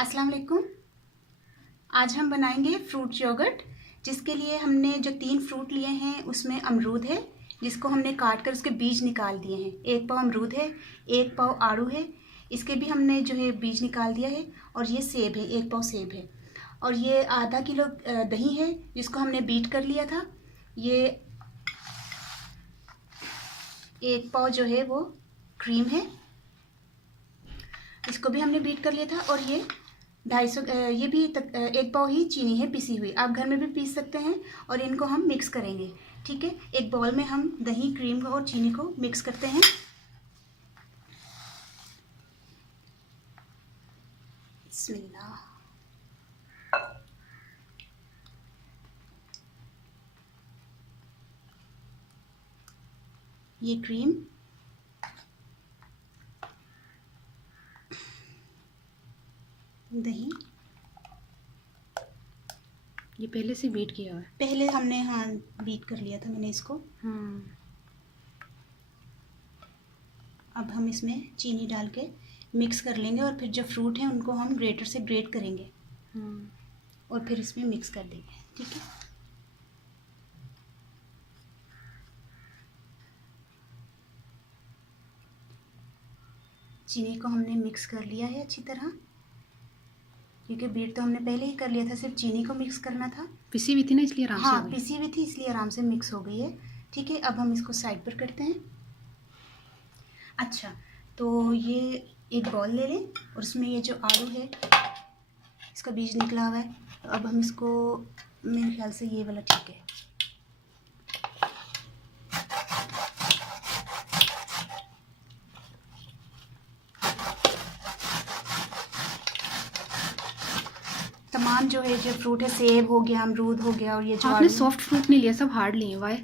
अस्सलाम वालेकुम। आज हम बनाएंगे फ्रूट योगर्ट, जिसके लिए हमने जो 3 फ्रूट लिए हैं उसमें अमरूद है, जिसको हमने काट कर उसके बीज निकाल दिए हैं। 1 पाव अमरूद है, 1 पाव आड़ू है, इसके भी हमने जो है बीज निकाल दिया है। और ये सेब है, 1 पाव सेब है। और ये आधा किलो दही है, जिसको हमने बीट कर लिया था। ये 1 पाव जो है वो क्रीम है, इसको भी हमने बीट कर लिया था। और ये 250 ये भी 1 पाव ही चीनी है पिसी हुई, आप घर में भी पीस सकते हैं। और इनको हम मिक्स करेंगे, ठीक है। एक बाउल में हम दही, क्रीम को और चीनी को मिक्स करते हैं। बिस्मिल्लाह। ये क्रीम, दही, ये पहले से बीट किया हुआ है। पहले हमने हाँ बीट कर लिया था मैंने इसको। अब हम इसमें चीनी डाल के मिक्स कर लेंगे और फिर जो फ्रूट हैं उनको हम ग्रेटर से ग्रेट करेंगे और फिर इसमें मिक्स कर देंगे, ठीक है। चीनी को हमने मिक्स कर लिया है अच्छी तरह, क्योंकि बीट तो हमने पहले ही कर लिया था, सिर्फ चीनी को मिक्स करना था। पिसी हुई थी ना, इसलिए आराम से हो गई। पिसी हुई थी इसलिए आराम से मिक्स हो गई है, ठीक है। अब हम इसको साइड पर करते हैं। अच्छा, तो ये एक बॉल ले लें और उसमें ये जो आड़ू है इसका बीज निकला हुआ है। तो अब हम इसको, मेरे ख्याल से ये वाला ठीक है। तमाम जो है जो फ्रूट है, सेब हो गया, अमरूद हो गया, और ये जो आपने सॉफ्ट फ्रूट नहीं लिया, सब हार्ड लिए। वाई?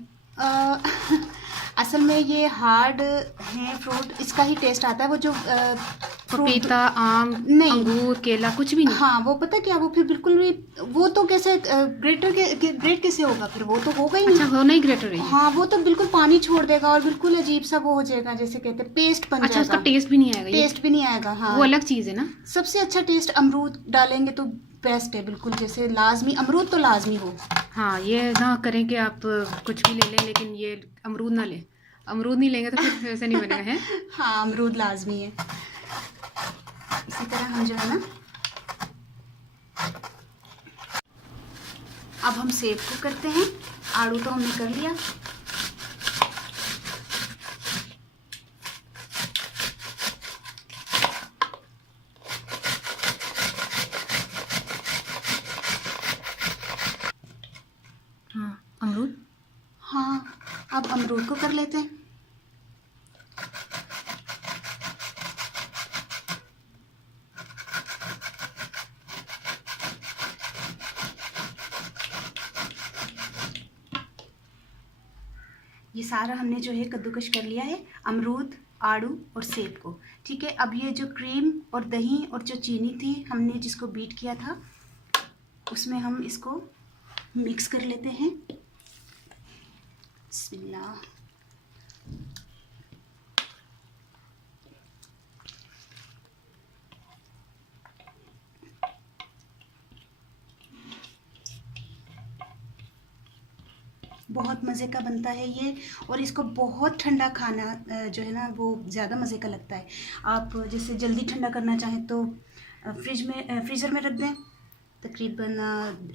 असल में ये हार्ड है फ्रूट, इसका ही टेस्ट आता है। वो जो पपीता, आम, नहीं, अंगूर, केला कुछ भी नहीं। हाँ, वो पता क्या, वो फिर बिल्कुल भी, वो तो कैसे ग्रेट कैसे होगा, फिर वो तो होगा ही नहीं। अच्छा, होना ही ग्रेटर है। हाँ, वो तो बिल्कुल पानी छोड़ देगा और बिल्कुल अजीब सा वो हो जाएगा, जैसे कहते हैं पेस्ट बन अच्छा, जाएगा। उसका टेस्ट भी नहीं आएगा। टेस्ट भी नहीं आएगा, हाँ, वो अलग चीज़ है ना। सबसे अच्छा टेस्ट अमरूद डालेंगे तो बेस्ट है, बिल्कुल जैसे लाजमी अमरूद तो लाजमी हो। हाँ, ये ना करें कि आप कुछ भी ले लें लेकिन ये अमरूद ना लें। अमरूद नहीं लेंगे तो फिर ऐसा नहीं बनेगा है। हाँ, अमरूद लाजमी है। इसी तरह हम जो है ना, अब हम सेब को करते हैं। आड़ू तो हमने कर लिया। हाँ, अमरूद। हाँ, अब अमरूद को कर लेते हैं। ये सारा हमने जो है कद्दूकश कर लिया है, अमरूद, आड़ू और सेब को, ठीक है। अब ये जो क्रीम और दही और जो चीनी थी हमने जिसको बीट किया था, उसमें हम इसको मिक्स कर लेते हैं। बिस्मिल्लाह। बहुत मज़े का बनता है ये, और इसको बहुत ठंडा खाना जो है ना वो ज़्यादा मज़े का लगता है। आप जैसे जल्दी ठंडा करना चाहें तो फ्रीज़र में रख दें तकरीबन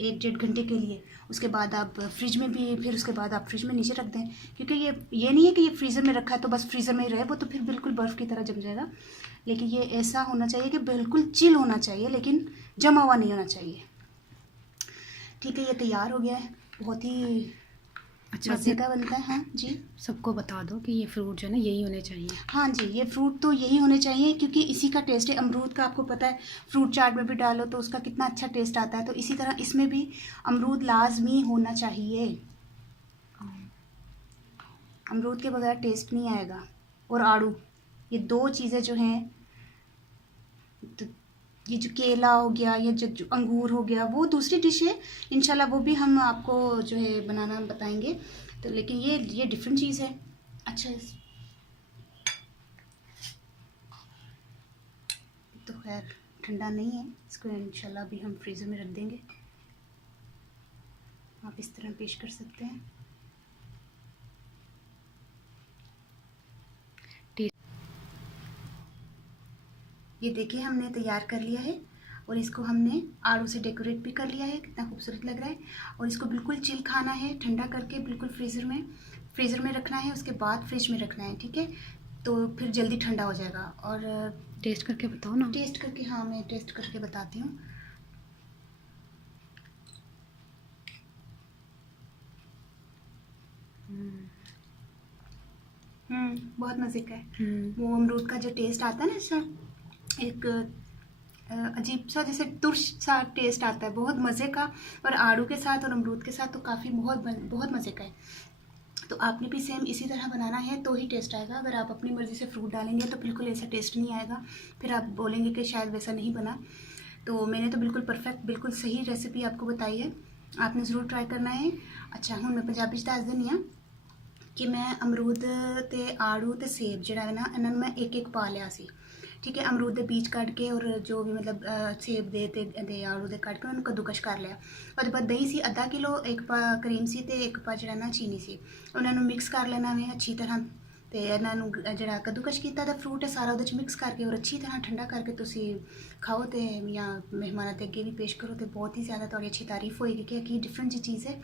1-1.5 घंटे के लिए। उसके बाद आप फ्रिज में भी, फिर उसके बाद आप फ्रिज में नीचे रख दें, क्योंकि ये नहीं है कि ये फ्रीज़र में रखा है तो बस फ्रीज़र में ही रहे, वो तो फिर बिल्कुल बर्फ़ की तरह जम जाएगा। लेकिन ये ऐसा होना चाहिए कि बिल्कुल चिल होना चाहिए, लेकिन जमा हुआ नहीं होना चाहिए, ठीक है। ये तैयार हो गया है, बहुत ही अच्छा, मज़े का बनता है। हाँ जी, सबको बता दो कि ये फ्रूट जो है ना यही होने चाहिए। हाँ जी, ये फ्रूट तो यही होने चाहिए, क्योंकि इसी का टेस्ट है। अमरूद का आपको पता है, फ्रूट चाट में भी डालो तो उसका कितना अच्छा टेस्ट आता है, तो इसी तरह इसमें भी अमरूद लाजमी होना चाहिए। अमरूद के बगैर टेस्ट नहीं आएगा। और आड़ू, ये 2 चीज़ें जो हैं, तो ये जो केला हो गया, ये जो अंगूर हो गया, वो दूसरी डिश है, इंशाल्लाह वो भी हम आपको जो है बनाना बताएंगे। तो लेकिन ये डिफरेंट चीज़ है। अच्छा, तो खैर ठंडा नहीं है, इसको इंशाल्लाह अभी हम फ्रीज़र में रख देंगे। आप इस तरह पेश कर सकते हैं। ये देखिए हमने तैयार कर लिया है और इसको हमने आड़ू से डेकोरेट भी कर लिया है, कितना खूबसूरत लग रहा है। और इसको बिल्कुल चिल खाना है, ठंडा करके बिल्कुल फ्रीज़र में रखना है, उसके बाद फ्रिज में रखना है, ठीक है। तो फिर जल्दी ठंडा हो जाएगा। और टेस्ट करके बताओ ना। टेस्ट करके, हाँ मैं टेस्ट करके बताती हूँ। बहुत मज़े का है। वो अमरूद का जो टेस्ट आता है ना, ऐसा एक अजीब सा जैसे तुर्श सा टेस्ट आता है, बहुत मज़े का। और आड़ू के साथ और अमरूद के साथ तो काफ़ी बहुत मज़े का है। तो आपने भी सेम इसी तरह बनाना है तो ही टेस्ट आएगा। अगर आप अपनी मर्ज़ी से फ्रूट डालेंगे तो बिल्कुल ऐसा टेस्ट नहीं आएगा, फिर आप बोलेंगे कि शायद वैसा नहीं बना। तो मैंने तो बिल्कुल परफेक्ट, बिल्कुल सही रेसिपी आपको बताई है, आपने ज़रूर ट्राई करना है। अच्छा हूँ मैं पंजाबी च दस दिंदी हाँ कि मैं अमरूद ते आड़ू ते सेब जिहड़ा है ना, इन्हां मैं एक एक पा लिया सी, ठीक है। अमरूद के बीज कट के और जो भी मतलब सेब दे आड़ू दे कट के उन्होंने कद्दूकश कर लिया। और बाद दही सी आधा किलो, एक पा क्रीम सी ते एक पा जिहड़ा ना चीनी सी, उन्होंने मिक्स कर लेना वे अच्छी तरह। तो इन्हों जिहड़ा कद्दूकश किया था फ्रूट है सारा वो मिक्स करके और अच्छी तरह ठंडा करके तुसी खाओ तो या मेहमानों के अगे भी पेश करो तो बहुत ही ज़्यादा थोड़ी अच्छी तारीफ होएगी कि डिफरेंट जी चीज़ है।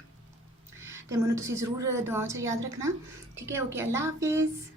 तो मैंने तुसी ज़रूर दुआओं से याद रखना, ठीक है। ओके, अल्लाह हाफिज़।